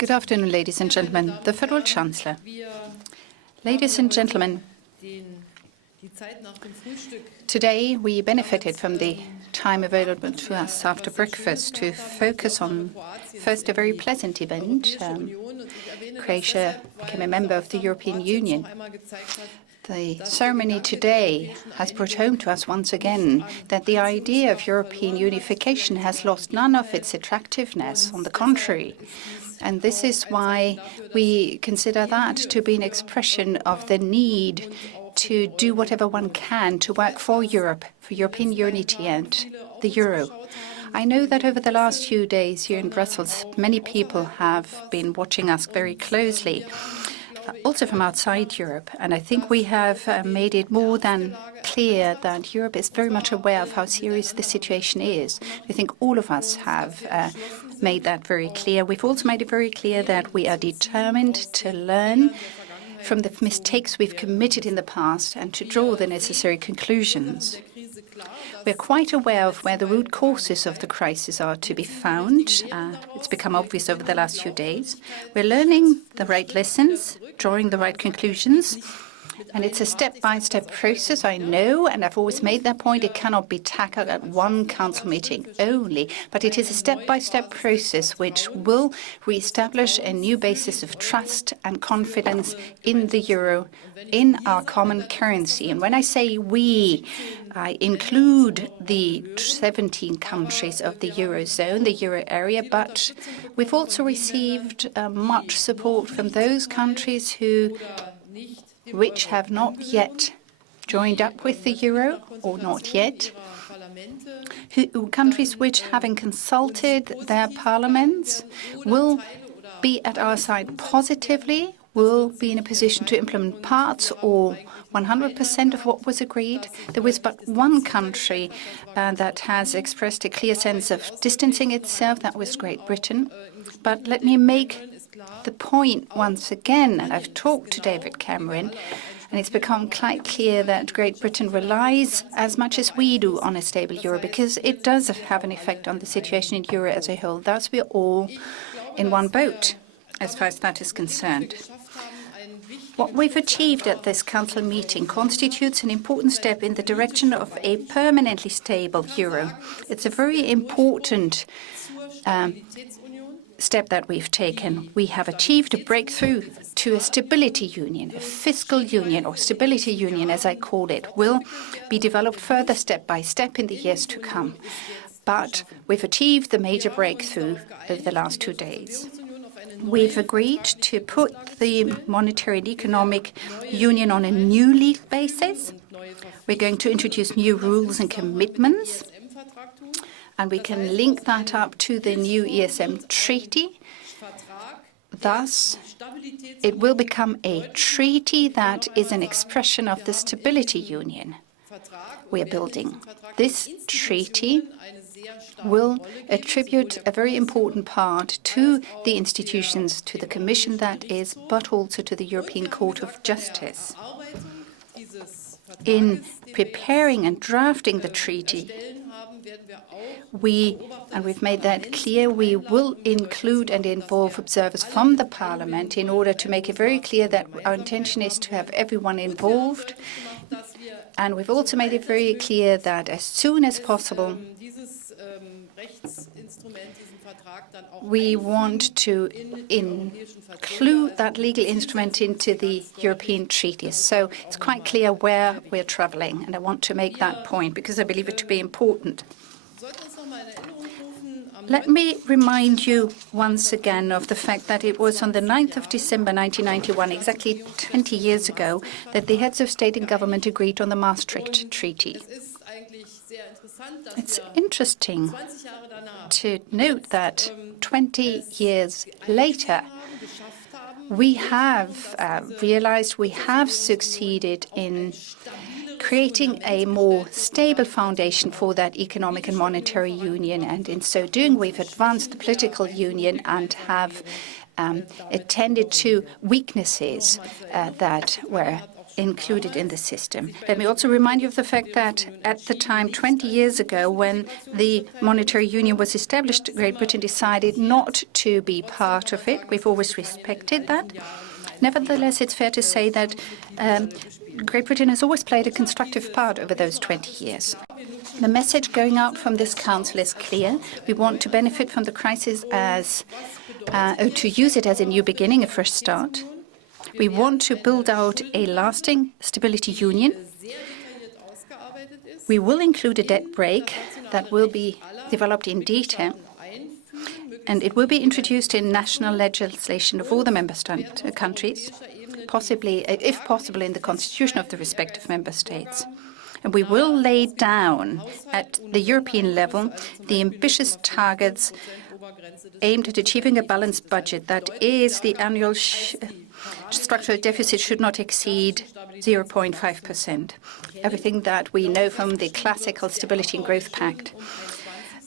Good afternoon, ladies and gentlemen. The Federal Chancellor. Ladies and gentlemen, today we benefited from the time available to us after breakfast to focus on, first, a very pleasant event. Croatia became a member of the European Union. The ceremony today has brought home to us once again that the idea of European unification has lost none of its attractiveness. On the contrary. And this is why we consider that to be an expression of the need to do whatever one can to work for Europe, for European unity and the euro. I know that over the last few days here in Brussels, many people have been watching us very closely, also from outside Europe. And I think we have made it more than clear that Europe is very much aware of how serious the situation is. I think all of us have made that very clear. We've also made it very clear that we are determined to learn from the mistakes we've committed in the past and to draw the necessary conclusions. We're quite aware of where the root causes of the crisis are to be found. It's become obvious over the last few days. We're learning the right lessons, drawing the right conclusions. And it's a step-by-step process, I know, and I've always made that point. It cannot be tackled at one council meeting only, but it is a step-by-step process which will re-establish a new basis of trust and confidence in the euro, in our common currency. And when I say we, I include the 17 countries of the eurozone, the euro area, but we've also received much support from those countries which have not yet joined up with the euro, or not yet, countries which, having consulted their parliaments, will be at our side positively, will be in a position to implement parts or 100% of what was agreed. There was but one country that has expressed a clear sense of distancing itself, that was Great Britain. But let me make the point once again, and I've talked to David Cameron, and it's become quite clear that Great Britain relies as much as we do on a stable euro, because it does have an effect on the situation in euro as a whole. Thus, we're all in one boat, as far as that is concerned. What we've achieved at this council meeting constitutes an important step in the direction of a permanently stable euro. It's a very important step that we've taken. We have achieved a breakthrough to a stability union, a fiscal union, or stability union, as I call it, will be developed further step by step in the years to come. But we've achieved the major breakthrough over the last 2 days. We've agreed to put the monetary and economic union on a new legal basis. We're going to introduce new rules and commitments. And we can link that up to the new ESM treaty. Thus, it will become a treaty that is an expression of the stability union we are building. This treaty will attribute a very important part to the institutions, to the Commission that is, but also to the European Court of Justice. In preparing and drafting the treaty, we've made that clear, we will include and involve observers from the Parliament in order to make it very clear that our intention is to have everyone involved. And we've also made it very clear that as soon as possible, we want to include that legal instrument into the European treaties. So it's quite clear where we're traveling, and I want to make that point because I believe it to be important. Let me remind you once again of the fact that it was on the 9th of December 1991, exactly 20 years ago, that the heads of state and government agreed on the Maastricht Treaty. It's interesting to note that 20 years later, we have realized we have succeeded in creating a more stable foundation for that economic and monetary union. And in so doing, we've advanced the political union and have attended to weaknesses that were included in the system. Let me also remind you of the fact that at the time, 20 years ago, when the monetary union was established, Great Britain decided not to be part of it. We've always respected that. Nevertheless, it's fair to say that Great Britain has always played a constructive part over those 20 years. The message going out from this council is clear. We want to benefit from the crisis to use it as a new beginning, a fresh start. We want to build out a lasting stability union. We will include a debt brake that will be developed in detail, and it will be introduced in national legislation of all the member countries, possibly, if possible, in the constitution of the respective member states. And we will lay down at the European level the ambitious targets aimed at achieving a balanced budget. That is, the annual structural deficit should not exceed 0.5%. Everything that we know from the classical Stability and Growth Pact.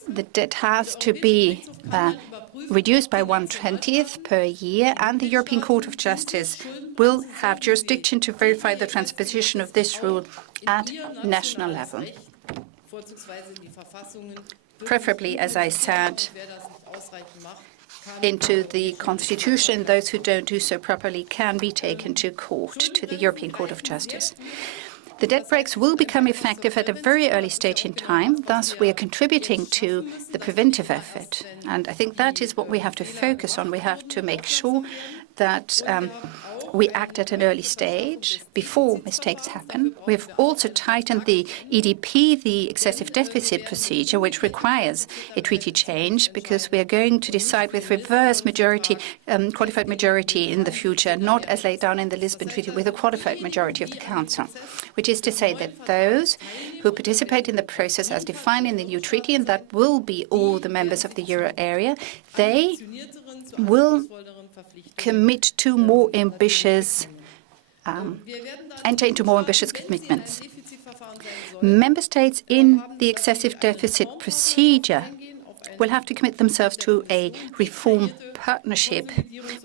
The debt has to be reduced by 1/20th per year, and the European Court of Justice will have jurisdiction to verify the transposition of this rule at national level. Preferably, as I said, into the Constitution. Those who don't do so properly can be taken to court, to the European Court of Justice. The debt brakes will become effective at a very early stage in time. Thus, we are contributing to the preventive effort. And I think that is what we have to focus on. We have to make sure that we act at an early stage before mistakes happen. We've also tightened the EDP, the excessive deficit procedure, which requires a treaty change, because we are going to decide with reverse majority, qualified majority in the future, not as laid down in the Lisbon Treaty with a qualified majority of the Council, which is to say that those who participate in the process as defined in the new treaty, and that will be all the members of the euro area, they will commit to more ambitious, enter into more ambitious commitments. Member states in the excessive deficit procedure will have to commit themselves to a reform partnership,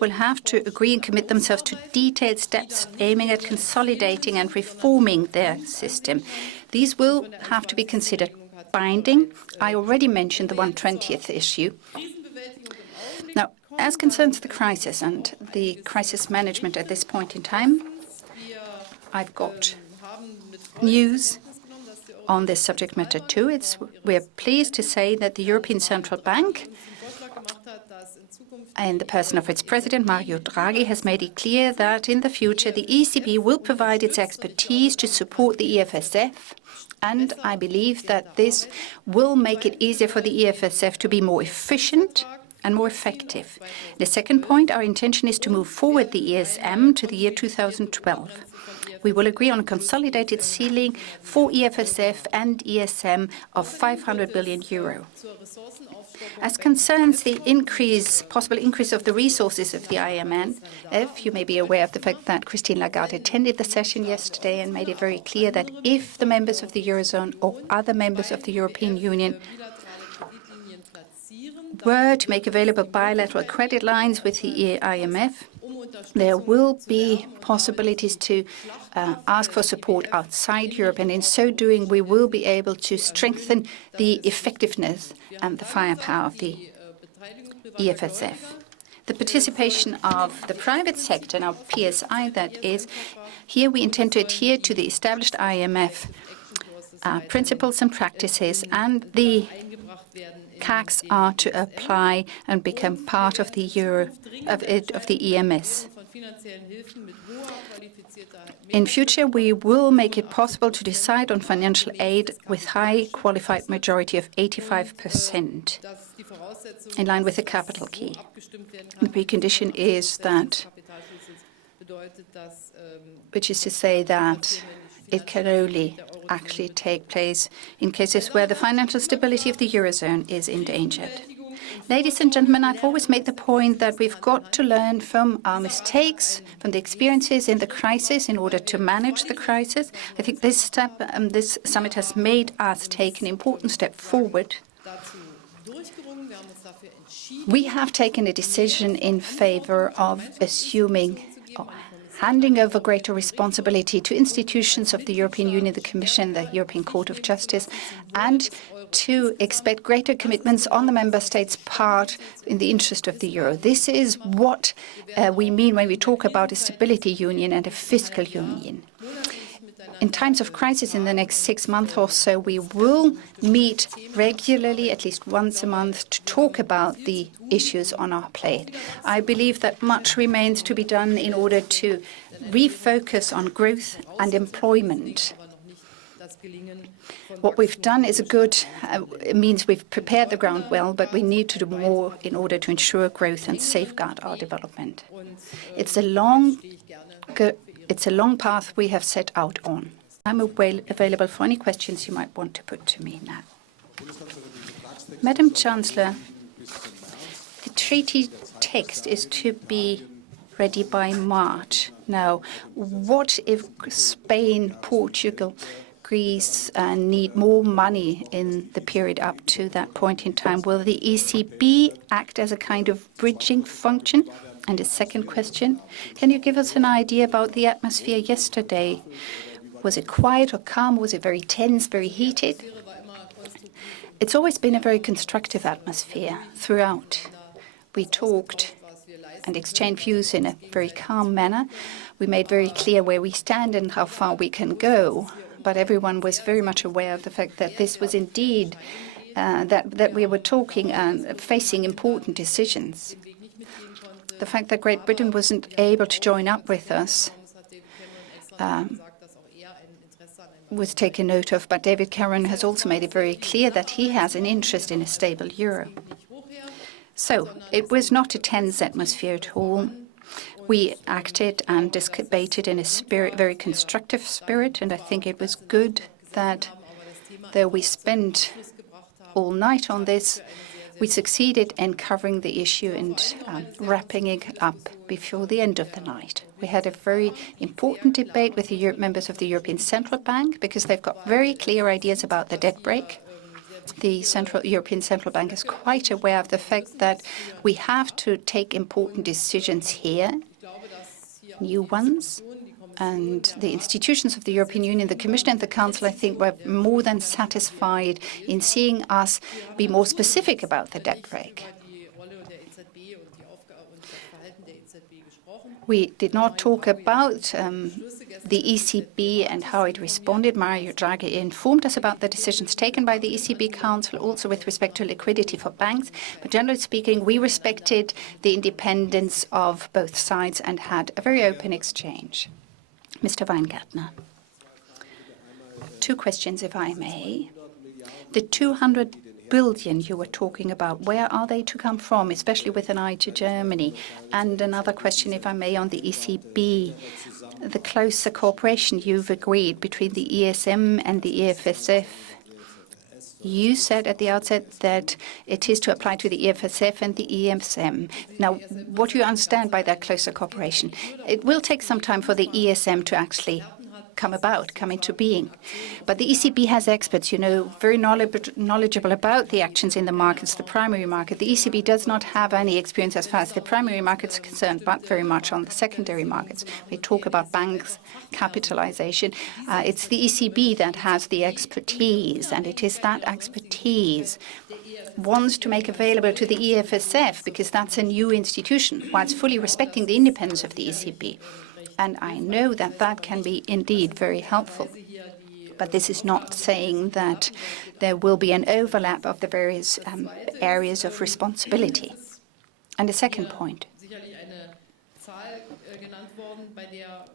will have to agree and commit themselves to detailed steps aiming at consolidating and reforming their system. These will have to be considered binding. I already mentioned the 1/20th issue. Now, as concerns the crisis and the crisis management at this point in time, I've got news on this subject matter too. We're pleased to say that the European Central Bank, in the person of its president, Mario Draghi, has made it clear that in the future the ECB will provide its expertise to support the EFSF. And I believe that this will make it easier for the EFSF to be more efficient and more effective. The second point, our intention is to move forward the ESM to the year 2012. We will agree on a consolidated ceiling for EFSF and ESM of €500 billion. As concerns the possible increase of the resources of the IMF, you may be aware of the fact that Christine Lagarde attended the session yesterday and made it very clear that if the members of the Eurozone or other members of the European Union were to make available bilateral credit lines with the IMF, there will be possibilities to ask for support outside Europe, and in so doing we will be able to strengthen the effectiveness and the firepower of the EFSF. The participation of the private sector, now PSI that is, here we intend to adhere to the established IMF principles and practices, and the CACs are to apply and become part of the EMS. In future, we will make it possible to decide on financial aid with high qualified majority of 85%, in line with the capital key. The precondition is that, which is to say that it can only actually take place in cases where the financial stability of the Eurozone is endangered. Ladies and gentlemen, I've always made the point that we've got to learn from our mistakes, from the experiences in the crisis in order to manage the crisis. I think this summit has made us take an important step forward. We have taken a decision in favor of assuming handing over greater responsibility to institutions of the European Union, the Commission, the European Court of Justice, and to expect greater commitments on the member states' part in the interest of the euro. This is what we mean when we talk about a stability union and a fiscal union. In times of crisis in the next 6 months or so, we will meet regularly, at least once a month, to talk about the issues on our plate. I believe that much remains to be done in order to refocus on growth and employment. What we've done is it means we've prepared the ground well, but we need to do more in order to ensure growth and safeguard our development. It's a long path we have set out on. I'm available for any questions you might want to put to me now. Madam Chancellor, the treaty text is to be ready by March. Now, what if Spain, Portugal, Greece need more money in the period up to that point in time? Will the ECB act as a kind of bridging function? And a second question, can you give us an idea about the atmosphere yesterday? Was it quiet or calm? Was it very tense, very heated? It's always been a very constructive atmosphere throughout. We talked and exchanged views in a very calm manner. We made very clear where we stand and how far we can go. But everyone was very much aware of the fact that this was indeed, that we were talking and facing important decisions. The fact that Great Britain wasn't able to join up with us was taken note of, but David Cameron has also made it very clear that he has an interest in a stable euro. So it was not a tense atmosphere at all. We acted and debated in a very constructive spirit, and I think it was good that though we spent all night on this, we succeeded in covering the issue and wrapping it up before the end of the night. We had a very important debate with the members of the European Central Bank because they've got very clear ideas about the debt brake. The European Central Bank is quite aware of the fact that we have to take important decisions here, new ones. And the institutions of the European Union, the Commission and the Council, I think, were more than satisfied in seeing us be more specific about the debt brake. We did not talk about the ECB and how it responded. Mario Draghi informed us about the decisions taken by the ECB Council, also with respect to liquidity for banks. But generally speaking, we respected the independence of both sides and had a very open exchange. Mr. Weingartner. 2 questions, if I may. The 200 billion you were talking about, where are they to come from, especially with an eye to Germany? And another question, if I may, on the ECB. The closer cooperation you've agreed between the ESM and the EFSF. You said at the outset that it is to apply to the EFSF and the ESM. Now, what do you understand by that closer cooperation? It will take some time for the ESM to actually come into being. But the ECB has experts, very knowledgeable about the actions in the markets, the primary market. The ECB does not have any experience as far as the primary markets are concerned, but very much on the secondary markets. We talk about banks, capitalization. It's the ECB that has the expertise, and it is that expertise wants to make available to the EFSF, because that's a new institution, whilst fully respecting the independence of the ECB. And I know that that can be indeed very helpful. But this is not saying that there will be an overlap of the various areas of responsibility. And the second point.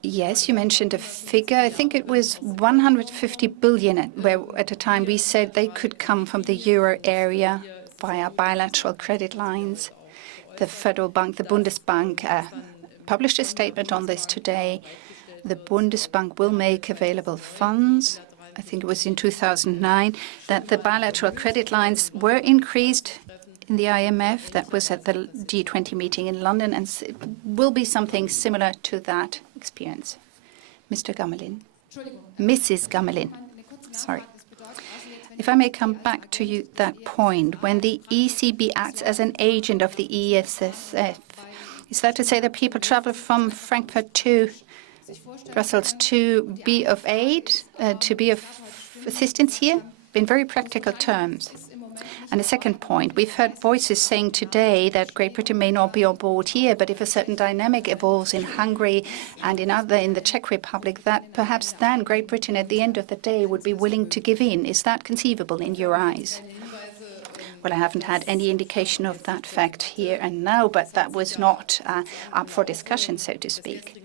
Yes, you mentioned a figure. I think it was 150 billion, where at a time we said they could come from the euro area via bilateral credit lines. The Federal Bank, the Bundesbank, published a statement on this today. The Bundesbank will make available funds. I think it was in 2009 that the bilateral credit lines were increased in the IMF. That was at the G20 meeting in London, and it will be something similar to that experience. Mr. Gamelin. Mrs. Gamelin. Sorry. If I may come back to that point, when the ECB acts as an agent of the EFSF, Is that to say that people travel from Frankfurt to Brussels to be of aid, to be of assistance here? In very practical terms. And a second point, we've heard voices saying today that Great Britain may not be on board here, but if a certain dynamic evolves in Hungary and in the Czech Republic, that perhaps then Great Britain at the end of the day would be willing to give in. Is that conceivable in your eyes? Well, I haven't had any indication of that fact here and now, but that was not up for discussion, so to speak.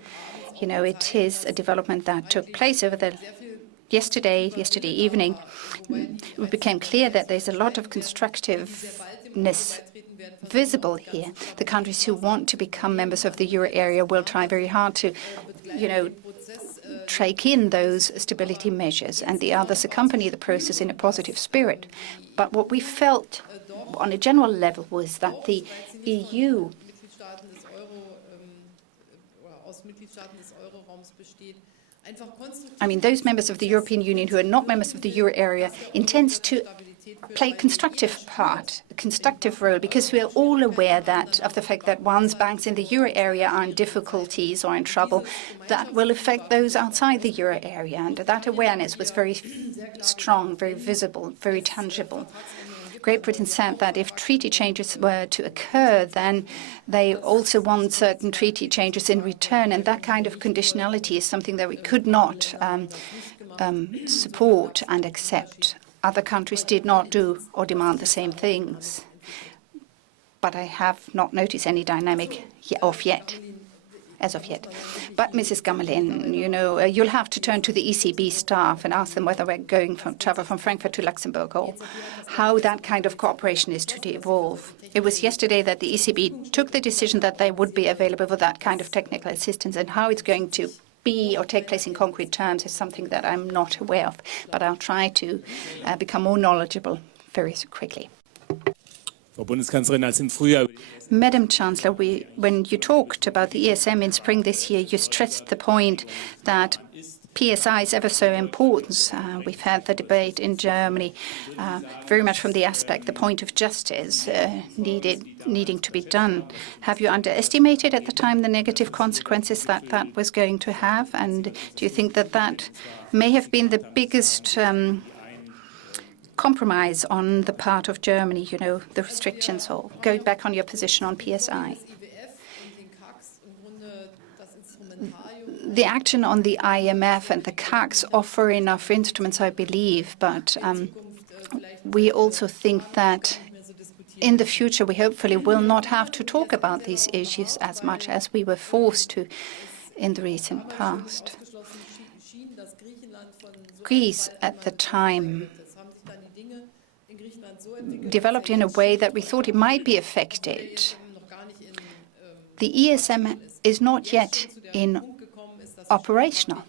You know, it is a development that took place over the yesterday evening. It became clear that there's a lot of constructiveness visible here. The countries who want to become members of the euro area will try very hard to, take in those stability measures, and the others accompany the process in a positive spirit. But what we felt on a general level was that the EU those members of the European Union who are not members of the euro area intends to play a constructive role, because we are all aware of the fact that once banks in the euro area are in difficulties or in trouble, that will affect those outside the euro area. And that awareness was very strong, very visible, very tangible. Great Britain said that if treaty changes were to occur, then they also want certain treaty changes in return, and that kind of conditionality is something that we could not support and accept. Other countries did not do or demand the same things, but I have not noticed any dynamic as of yet. But Mrs. Gamelin, you'll have to turn to the ECB staff and ask them whether we're going travel from Frankfurt to Luxembourg, or how that kind of cooperation is to evolve. It was yesterday that the ECB took the decision that they would be available for that kind of technical assistance, and how it's going to be or take place in concrete terms is something that I'm not aware of, but I'll try to become more knowledgeable very quickly. Madam Chancellor, when you talked about the ESM in spring this year, you stressed the point that PSI is ever so important. We've had the debate in Germany very much from the point of justice needing to be done. Have you underestimated at the time the negative consequences that was going to have? And do you think that may have been the biggest compromise on the part of Germany, the restrictions, or going back on your position on PSI? The action on the IMF and the CACs offer enough instruments, I believe, but we also think that in the future we hopefully will not have to talk about these issues as much as we were forced to in the recent past. Greece at the time developed in a way that we thought it might be affected. The ESM is not yet operational,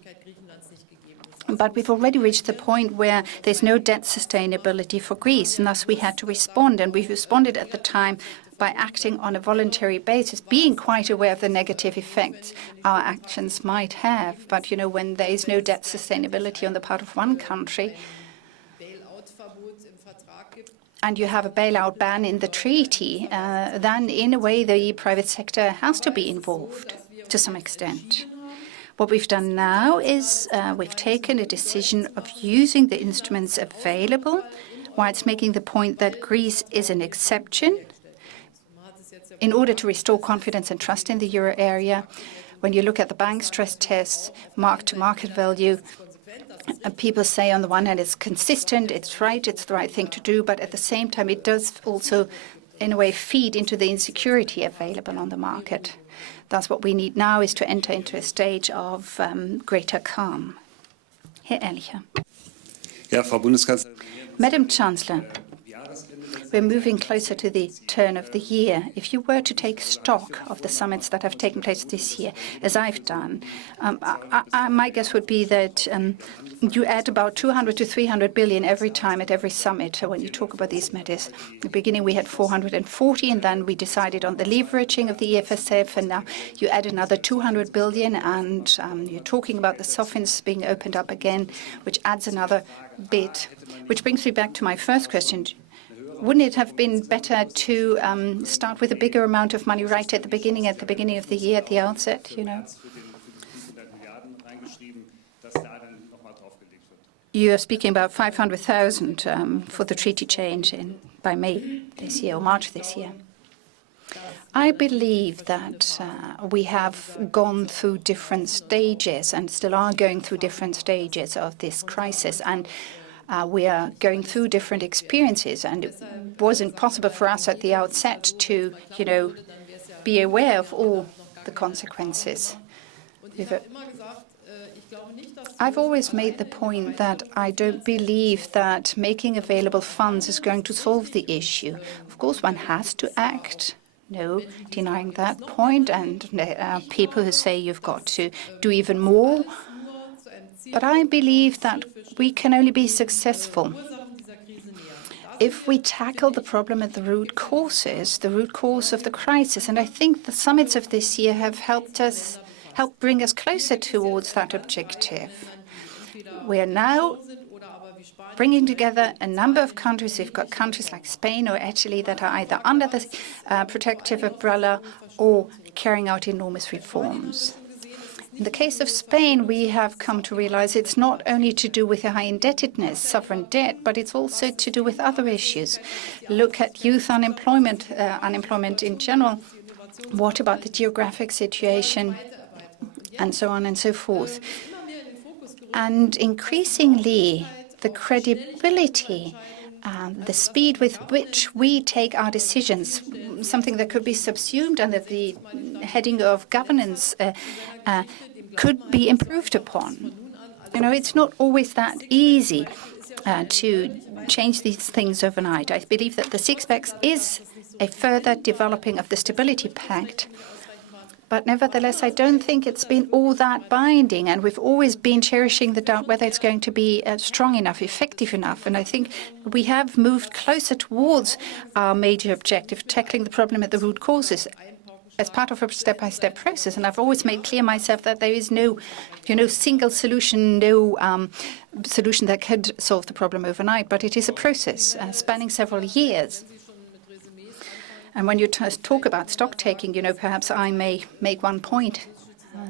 but we've already reached the point where there's no debt sustainability for Greece, and thus we had to respond, and we responded at the time by acting on a voluntary basis, being quite aware of the negative effects our actions might have. But when there is no debt sustainability on the part of one country, and you have a bailout ban in the treaty, then in a way the private sector has to be involved to some extent. What we've done now is we've taken a decision of using the instruments available, whilst making the point that Greece is an exception in order to restore confidence and trust in the euro area. When you look at the bank stress tests, mark-to-market value, people say on the one hand it's consistent, it's the right thing to do, but at the same time it does also, in a way, feed into the insecurity available on the market. Thus what we need now is to enter into a stage of greater calm. Herr Ehrlicher. Ja, Frau Bundeskanzlerin. Madam Chancellor, we're moving closer to the turn of the year. If you were to take stock of the summits that have taken place this year, as I've done, my guess would be that you add about 200 to 300 billion every time at every summit when you talk about these matters. At the beginning we had 440, and then we decided on the leveraging of the EFSF, and now you add another 200 billion, and you're talking about the SOFINs being opened up again, which adds another bit. Which brings me back to my first question. wouldn't it have been better to start with a bigger amount of money right at the beginning of the year, at the outset, you know? You are speaking about 500,000 for the treaty change by May this year or March this year. I believe that we have gone through different stages and still are going through different stages of this crisis, and we are going through different experiences, and it wasn't possible for us at the outset to, you know, be aware of all the consequences. I've always made the point that I don't believe that making available funds is going to solve the issue. Of course, one has to act. No denying that point, and there are people who say you've got to do even more. But I believe that we can only be successful if we tackle the problem at the root causes, the root cause of the crisis. And I think the summits of this year have helped bring us closer towards that objective. We are now bringing together a number of countries. We've got countries like Spain or Italy that are either under the protective umbrella or carrying out enormous reforms. In the case of Spain, we have come to realize it's not only to do with a high indebtedness, sovereign debt, but it's also to do with other issues. Look at youth unemployment, unemployment in general. What about the geographic situation? And so on and so forth. And increasingly, the credibility, the speed with which we take our decisions, something that could be subsumed under the heading of governance, could be improved upon. You know, it's not always that easy to change these things overnight. I believe that the six-pack is a further developing of the Stability Pact. But nevertheless, I don't think it's been all that binding, and we've always been cherishing the doubt whether it's going to be strong enough, effective enough. And I think we have moved closer towards our major objective, tackling the problem at the root causes, as part of a step-by-step process. And I've always made clear myself that there is no, single solution, no solution that could solve the problem overnight. But it is a process spanning several years. And when you talk about stock-taking, perhaps I may make one point.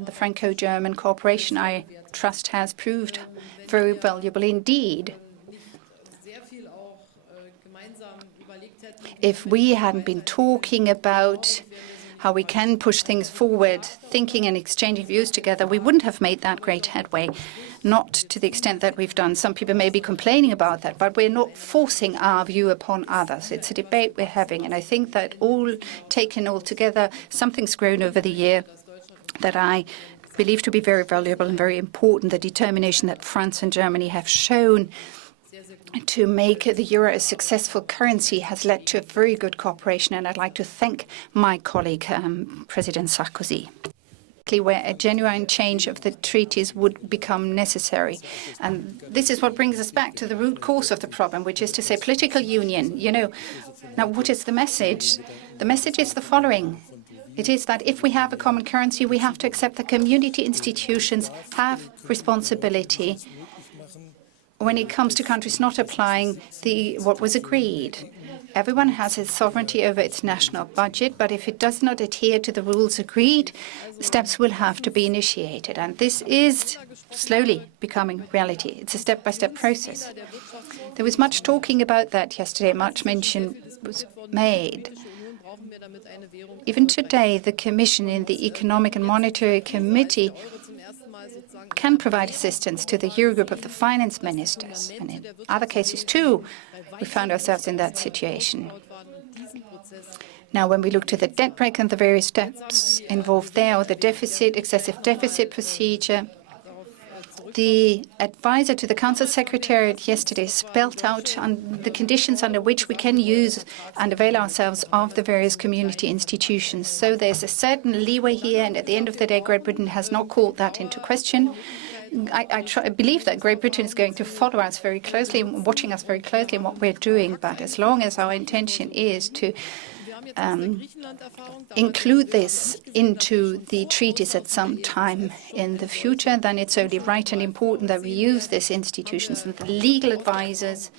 The Franco-German cooperation, I trust, has proved very valuable indeed. If we hadn't been talking about how we can push things forward, thinking and exchanging views together, we wouldn't have made that great headway. Not to the extent that we've done. Some people may be complaining about that, but we're not forcing our view upon others. It's a debate we're having, and I think that all taken all together, something's grown over the year that I believe to be very valuable and very important. The determination that France and Germany have shown to make the euro a successful currency has led to a very good cooperation, and I'd like to thank my colleague, President Sarkozy. Where a genuine change of the treaties would become necessary. And this is what brings us back to the root cause of the problem, which is to say political union. Now what is the message? The message is the following. It is that if we have a common currency, we have to accept that community institutions have responsibility when it comes to countries not applying what was agreed. Everyone has its sovereignty over its national budget, but if it does not adhere to the rules agreed, steps will have to be initiated. And this is slowly becoming reality. It's a step-by-step process. There was much talking about that yesterday. Much mention was made. Even today, the Commission in the Economic and Monetary Committee can provide assistance to the Eurogroup of the finance ministers. And in other cases, too, we found ourselves in that situation. Now, when we look to the debt brake and the various steps involved there, or the deficit, excessive deficit procedure, the advisor to the Council Secretariat yesterday spelled out the conditions under which we can use and avail ourselves of the various community institutions. So there's a certain leeway here, and at the end of the day, Great Britain has not called that into question. I believe that Great Britain is going to follow us very closely, watching us very closely in what we're doing. But as long as our intention is to include this into the treaties at some time in the future, then it's only right and important that we use these institutions. And the legal advisors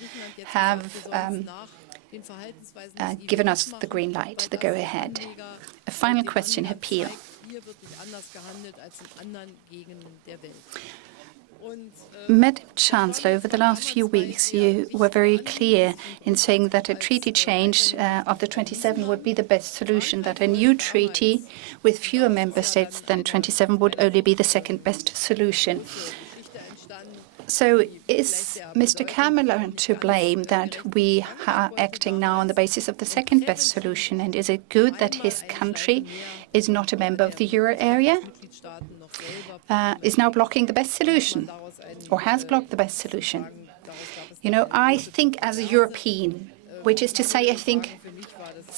have given us the green light, the go-ahead. A final question, Herr Piel. Madam Chancellor, over the last few weeks, you were very clear in saying that a treaty change of the 27 would be the best solution, that a new treaty with fewer member states than 27 would only be the second best solution. So is Mr. Cameron to blame that we are acting now on the basis of the second best solution? And is it good that his country is not a member of the euro area? Is now blocking the best solution, or has blocked the best solution? You know, I think as a European, which is to say, I think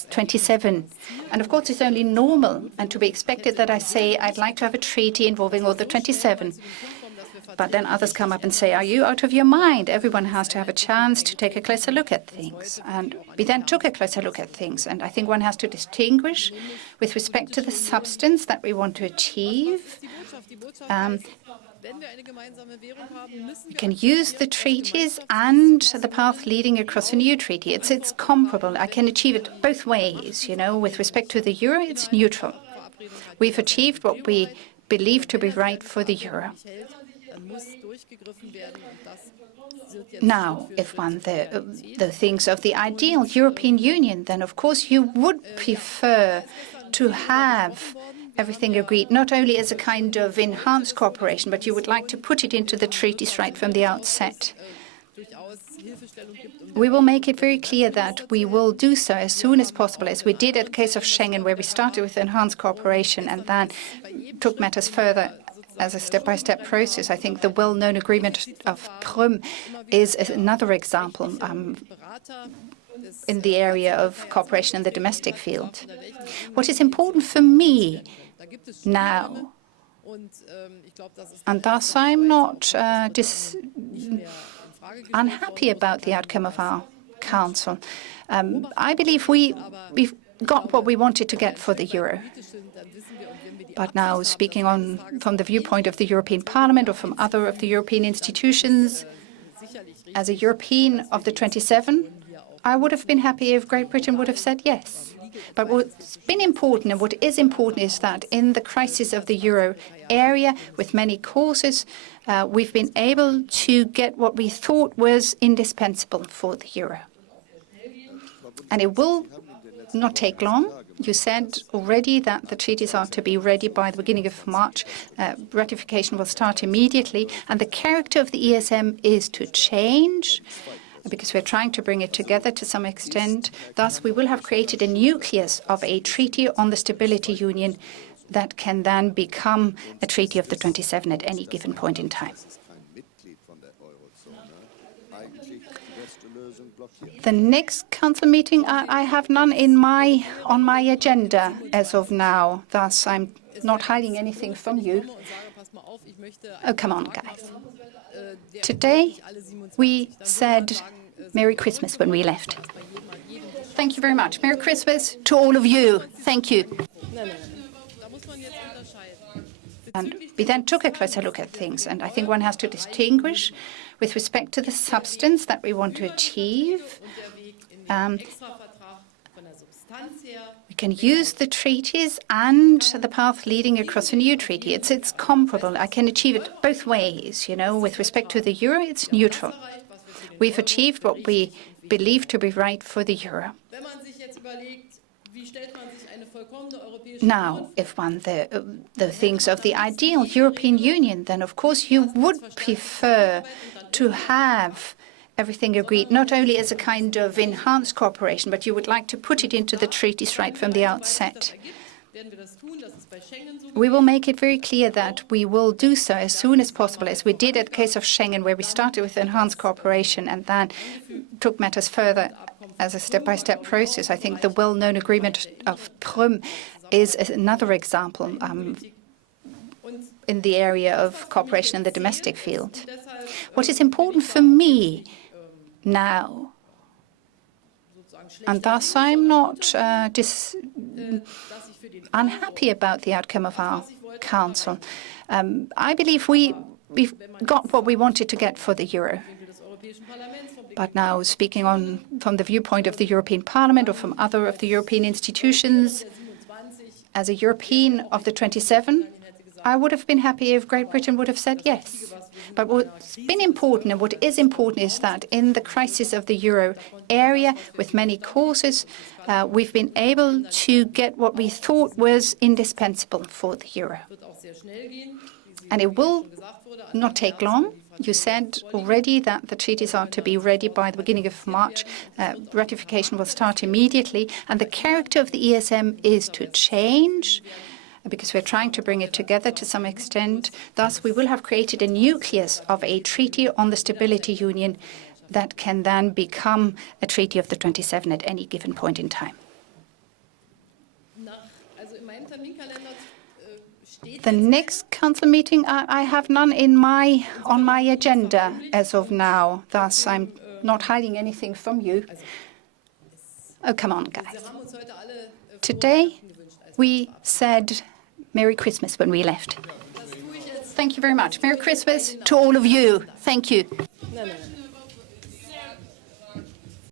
27. And of course, it's only normal and to be expected that I say I'd like to have a treaty involving all the 27. But then others come up and say, are you out of your mind? Everyone has to have a chance to take a closer look at things. And we then took a closer look at things. And I think one has to distinguish with respect to the substance that we want to achieve. We can use the treaties and the path leading across a new treaty. It's comparable. I can achieve it both ways. You know, with respect to the euro, it's neutral. We've achieved what we believe to be right for the euro. Now, if one thinks of the ideal European Union, then of course you would prefer to have everything agreed, not only as a kind of enhanced cooperation, but you would like to put it into the treaties right from the outset. We will make it very clear that we will do so as soon as possible, as we did at the case of Schengen, where we started with enhanced cooperation and then took matters further as a step-by-step process. I think the well-known agreement of Prüm is another example in the area of cooperation in the domestic field. What is important for me now, and thus I'm not unhappy about the outcome of our Council. I believe we've got what we wanted to get for the euro. But now, speaking from the viewpoint of the European Parliament or from other of the European institutions, as a European of the 27, I would have been happy if Great Britain would have said yes. But what's been important and what is important is that in the crisis of the euro area, with many causes, we've been able to get what we thought was indispensable for the euro. And it will not take long. You said already that the treaties are to be ready by the beginning of March. Ratification will start immediately. And the character of the ESM is to change, because we're trying to bring it together to some extent. Thus, we will have created a nucleus of a treaty on the stability union that can then become a treaty of the 27 at any given point in time. The next council meeting, I have none on my agenda as of now. Thus, I'm not hiding anything from you. Oh, come on, guys. Today, we said Merry Christmas when we left. Thank you very much. Merry Christmas to all of you. Thank you. And we then took a closer look at things. And I think one has to distinguish with respect to the substance that we want to achieve. We can use the treaties and the path leading across a new treaty. It's comparable. I can achieve it both ways. You know, with respect to the euro, it's neutral. We've achieved what we believe to be right for the euro. Now, if one thinks of the ideal European Union, then of course you would prefer to have everything agreed, not only as a kind of enhanced cooperation, but you would like to put it into the treaties right from the outset. We will make it very clear that we will do so as soon as possible, as we did at the case of Schengen, where we started with enhanced cooperation and then took matters further as a step-by-step process. I think the well-known agreement of Prüm is another example in the area of cooperation in the domestic field. What is important for me now, and thus I'm not unhappy about the outcome of our Council. I believe we've got what we wanted to get for the euro. But now, speaking from the viewpoint of the European Parliament or from other of the European institutions, as a European of the 27, I would have been happy if Great Britain would have said yes. But what's been important and what is important is that in the crisis of the euro area, with many causes, we've been able to get what we thought was indispensable for the euro. And it will not take long. You said already that the treaties are to be ready by the beginning of March. Ratification will start immediately. And the character of the ESM is to change, because we're trying to bring it together to some extent. Thus, we will have created a nucleus of a treaty on the stability union that can then become a treaty of the 27 at any given point in time. The next council meeting, I have none on my agenda as of now. Thus, I'm not hiding anything from you. Oh, come on, guys. Today, we said Merry Christmas when we left. Thank you very much. Merry Christmas to all of you. Thank you.